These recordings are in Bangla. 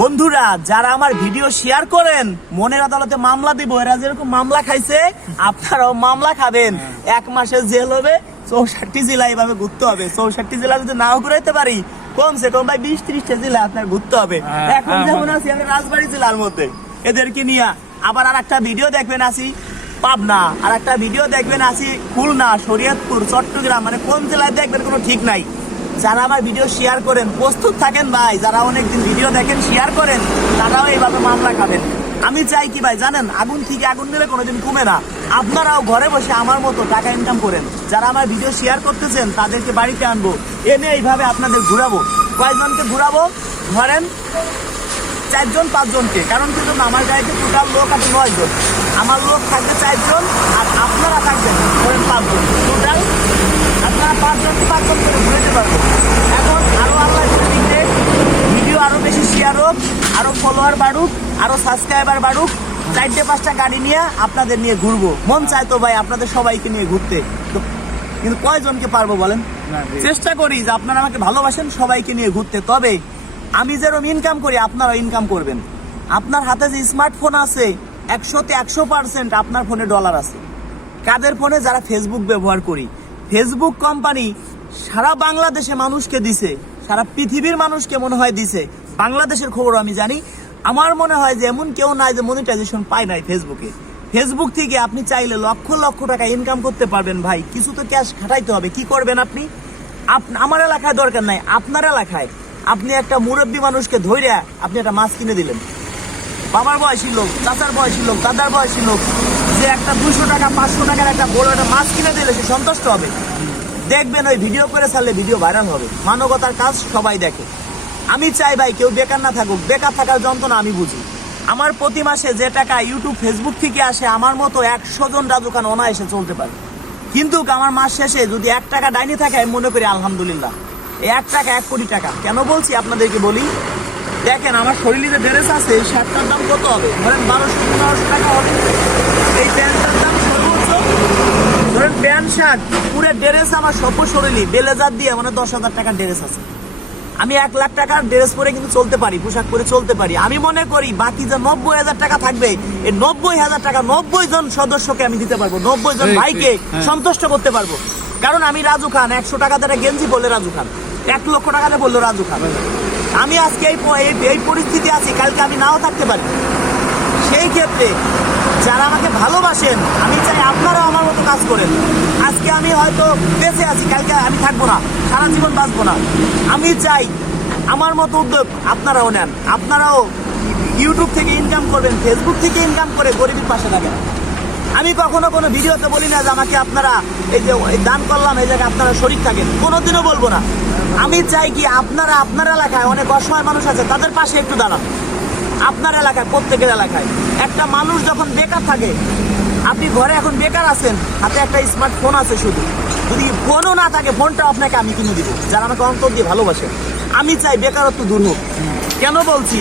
বন্ধুরা যারা আমার ভিডিও শেয়ার করেন মনের আদালতে মামলা দিব, এরা যেরকম মামলা খাইছে আপনারাও মামলা খাবেন। 1 মাসের জেল হবে, 64 জেলা এইভাবে ঘুরতে হবে। 64 জেলা যদি নাও ঘুরাইতে পারি কমসে কম ভাই 20-30টা জেলা আপনার ঘুরতে হবে। এখন যেমন আছি আমি রাজবাড়ী জেলার মধ্যে, এদেরকে নিয়ে আবার আর একটা ভিডিও দেখবেন আছি পাবনা, আর একটা ভিডিও দেখবেন আছি খুলনা, শরীয়তপুর, চট্টগ্রাম, মানে কোন জেলায় দেখবেন কোনো ঠিক নাই। যারা আমার ভিডিও শেয়ার করেন প্রস্তুত থাকেন ভাই, যারা অনেকদিন ভিডিও দেখেন শেয়ার করেন তারাও এইভাবে মামলা খাবেন। আমি চাই কি ভাই জানেন, আগুন থেকে আগুন দিলে কোনোদিন কমে না। আপনারাও ঘরে বসে আমার মতো টাকা ইনকাম করেন। যারা আমার ভিডিও শেয়ার করতেছেন তাদেরকে বাড়িতে আনবো, এনে এইভাবে আপনাদের ঘুরাবো। কয়েকজনকে ঘুরাবো? ধরেন 4-5 জনকে, কারণ কিন্তু আমার গাড়িতে টোটাল লোক আছে 9 জন, আমার লোক থাকবে 4 জন, আর আপনারা থাকবেন ধরেন 5 জন। টোটাল আপনারা 5 জন করে ঘুরেতে পারবেন। এখন আরো আল্লাহ দিতে ভিডিও আরো বেশি শেয়ার হোক, আরো ফলোয়ার বাড়ুক, আরো সাবস্ক্রাইবার বাড়ুক, 4-5টা গাড়ি নিয়ে আপনাদের নিয়ে ঘুরবো। মন চায় তো ভাই আপনাদের সবাইকে নিয়ে ঘুরতে, কিন্তু কয়জনকে পারবো বলেন? চেষ্টা করি যে আপনারা আমাকে ভালোবাসেন, সবাইকে নিয়ে ঘুরতে। তবে আমি যেরকম ইনকাম করি আপনারাও ইনকাম করবেন। আপনার হাতে যে স্মার্টফোন আছে 100তে 100% আপনার ফোনে ডলার আছে। কাদের ফোনে? যারা ফেসবুক ব্যবহার করি। ফেসবুক কোম্পানি সারা বাংলাদেশে মানুষকে দিছে, সারা পৃথিবীর মানুষকে মনে হয় দিছে। বাংলাদেশের খবর আমি জানি। আমার মনে হয় যে এমন কেউ নাই যে মনিটাইজেশন পায় নাই ফেসবুকে। ফেসবুক থেকে আপনি চাইলে লক্ষ লক্ষ টাকা ইনকাম করতে পারবেন ভাই। কিছু তো ক্যাশ খাটাইতে হবে। কি করবেন আপনি? আমার এলাকায় দরকার নাই, আপনার এলাকায় আপনি একটা মুরব্বী মানুষকে ধইরা আপনি একটা মাছ কিনে দিলেন। বাবার বয়সী লোক, চাচার বয়সী লোক, দাদার বয়সী লোক, যে একটা 200 টাকা 500 টাকার একটা বড় একটা মাছ কিনে দিলে সে সন্তুষ্ট হবে। দেখবেন ওই ভিডিও করে ছাড়লে ভিডিও ভাইরাল হবে। মানবতার কাজ সবাই দেখে। আমি চাই ভাই কেউ বেকার না থাকুক। বেকার থাকার যন্ত্রণা আমি বুঝি। আমার প্রতি মাসে যে টাকা ইউটিউব ফেসবুক থেকে আসে, আমার মতো 100 জন রাজু খান অনায়াসে চলতে পারে। কিন্তু আমার মাস শেষে যদি 1 টাকা ডাইনি থাকে আমি মনে করি আলহামদুলিল্লাহ। 1 টাকা 1 কোটি টাকা। কেন বলছি আপনাদেরকে বলি, দেখেন আমার শরীরে যে ড্রেস আছে এই শার্টটার দাম কত হবে? ধরেন 1200-1500 টাকা হবে। এই প্যান্টটার দাম সর্বোচ্চ ধরেন প্যান্ট শার্ট পুরো ড্রেস আমার সব শরীরে বেলেজার দিয়ে মানে 10,000 টাকার ড্রেস আছে। আমি 1 লাখ টাকার ড্রেস পরে কিন্তু চলতে পারি, পোশাক পরে চলতে পারি। আমি মনে করি বাকি যে 90,000 টাকা থাকবে, এই 90,000 টাকা 90 জন সদস্যকে আমি দিতে পারবো, 90 জন ভাইকে সন্তুষ্ট করতে পারবো। কারণ আমি রাজু খান, 100 টাকা দিয়ে গেঞ্জি বললে রাজু খান, 1 লক্ষ টাকা দিয়ে বললো রাজু খান। আমি আজকে এই পরিস্থিতি আছি, কালকে আমি নাও থাকতে পারি। সেই ক্ষেত্রে যারা আমাকে ভালোবাসেন আমি চাই আপনারাও আমার মতো কাজ করেন। আজকে আমি হয়তো বেঁচে আছি, কালকে আমি থাকবো না, সারা জীবন বাঁচবো না। আমি চাই আমার মতো উদ্যোগ আপনারাও নেন। আপনারাও ইউটিউব থেকে ইনকাম করবেন, ফেসবুক থেকে ইনকাম করে গরিবের পাশে থাকেন। আমি কখনো কোনো ভিডিওতে বলি না যে আমাকে আপনারা এই যে দান করলাম এই জায়গায় আপনারা শরীর থাকেন, কোনোদিনও বলবো না। আমি চাই কি আপনারা আপনার এলাকায় অনেক অসহায় মানুষ আছে তাদের পাশে একটু দাঁড়ান। আপনার এলাকায়, প্রত্যেকের এলাকায় একটা মানুষ যখন বেকার থাকে, আপনি ঘরে এখন বেকার আছেন, হাতে একটা স্মার্টফোন আছে, শুধু যদি ফোনও না থাকে ফোনটা আপনাকে আমি কিনে দিব। যারা আমাকে অন্তর দিয়ে ভালোবাসে, আমি চাই বেকারত্ব দূর হোক। কেন বলছি?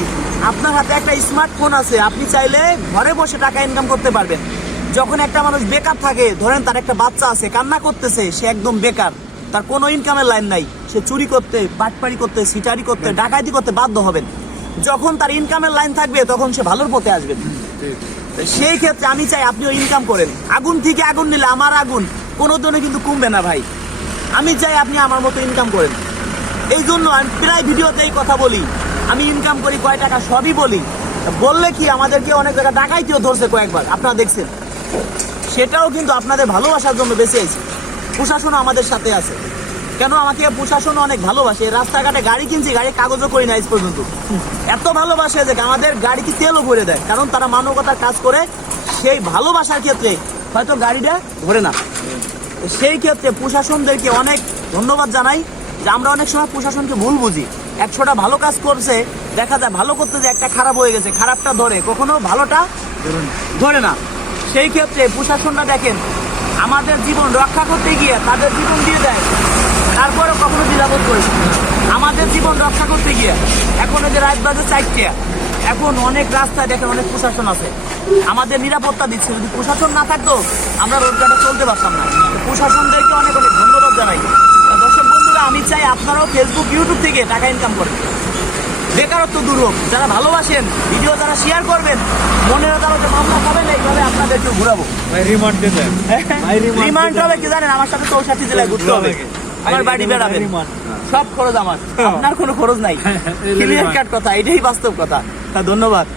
আপনার হাতে একটা স্মার্টফোন আছে, আপনি চাইলে ঘরে বসে টাকা ইনকাম করতে পারবেন। যখন একটা মানুষ বেকার থাকে, ধরেন তার একটা বাচ্চা আছে কান্না করতেছে, সে একদম বেকার, তার কোনো ইনকামের লাইন নাই, সে চুরি করতে, বাটপাড়ি করতে, সিটারি করতে, ডাকাতি করতে বাধ্য হবেন। যখন তার ইনকামের লাইন থাকবে তখন সে ভালোর পথে আসবে। সেই ক্ষেত্রে আমি চাই আপনিও ইনকাম করেন। আগুন থেকে আগুন নিলে আমার আগুন কোনোদিনও কিন্তু কমবে না ভাই। আমি চাই আপনি আমার মতো ইনকাম করেন। এই জন্য আমি প্রায় ভিডিওতে এই কথা বলি, আমি ইনকাম করি কয় টাকা সবই বলি। বললে কি আমাদেরকে অনেক জায়গায় ডাকাইতেও ধরছে কয়েকবার, আপনারা দেখছেন। সেটাও কিন্তু আপনাদের ভালোবাসার জন্য বেঁচে আছে। প্রশাসনও আমাদের সাথে আছে। কেন? আমাকে প্রশাসন অনেক ভালোবাসে। রাস্তাঘাটে গাড়ি কিনছি, গাড়ি কাগজও করি না আজ পর্যন্ত। এত ভালোবাসে যে আমাদের গাড়ি কি তেলও ভরে দেয়, কারণ তারা মানবতার কাজ করে। সেই ভালোবাসার ক্ষেত্রে হয়তো গাড়িটা ধরে না। সেই ক্ষেত্রে প্রশাসনদেরকে অনেক ধন্যবাদ জানাই যে আমরা অনেক সময় প্রশাসনকে ভুল বুঝি। 100টা ভালো কাজ করছে, দেখা যায় ভালো করতে যে একটা খারাপ হয়ে গেছে, খারাপটা ধরে, কখনো ভালোটা ধরে না। সেই ক্ষেত্রে প্রশাসনরা দেখেন আমাদের জীবন রক্ষা করতে গিয়ে তাদের জীবন দিয়ে দেয়, তারপরে কখনো দ্বিধাবোধ করেছে। আমাদের জীবন রক্ষা করতে গিয়ে এখন যে রাত বাজে 4টা, এখন অনেক রাস্তায় দেখেন অনেক প্রশাসন আছে, আমাদের নিরাপত্তা দিচ্ছে। যদি প্রশাসন না থাকতো আমরা রোডঘাটে চলতে পারতাম না। প্রশাসনদেরকে অনেক অনেক ধন্যবাদ জানাই। দর্শক বন্ধুরা, আমি চাই আপনারাও ফেসবুক, ইউটিউব থেকে টাকা ইনকাম করেন। বেকারত্ব দূর হোক। যারা ভালোবাসেন, ভিডিও যারা শেয়ার করবেন, মনের আদালতে মামলা খাবেন, এইভাবে আপনাদেরকে ঘুরাবো। রিমান্ড দিবেন, রিমান্ড হবে কি জানেন, আমার সাথে 64 জেলায় ঘুরতে হবে, আমার বাড়ি বেড়াবেন, সব খরচ আমার, আপনার কোনো খরচ নাই। ক্লিয়ার কাট কথা, এটাই বাস্তব কথা। ধন্যবাদ।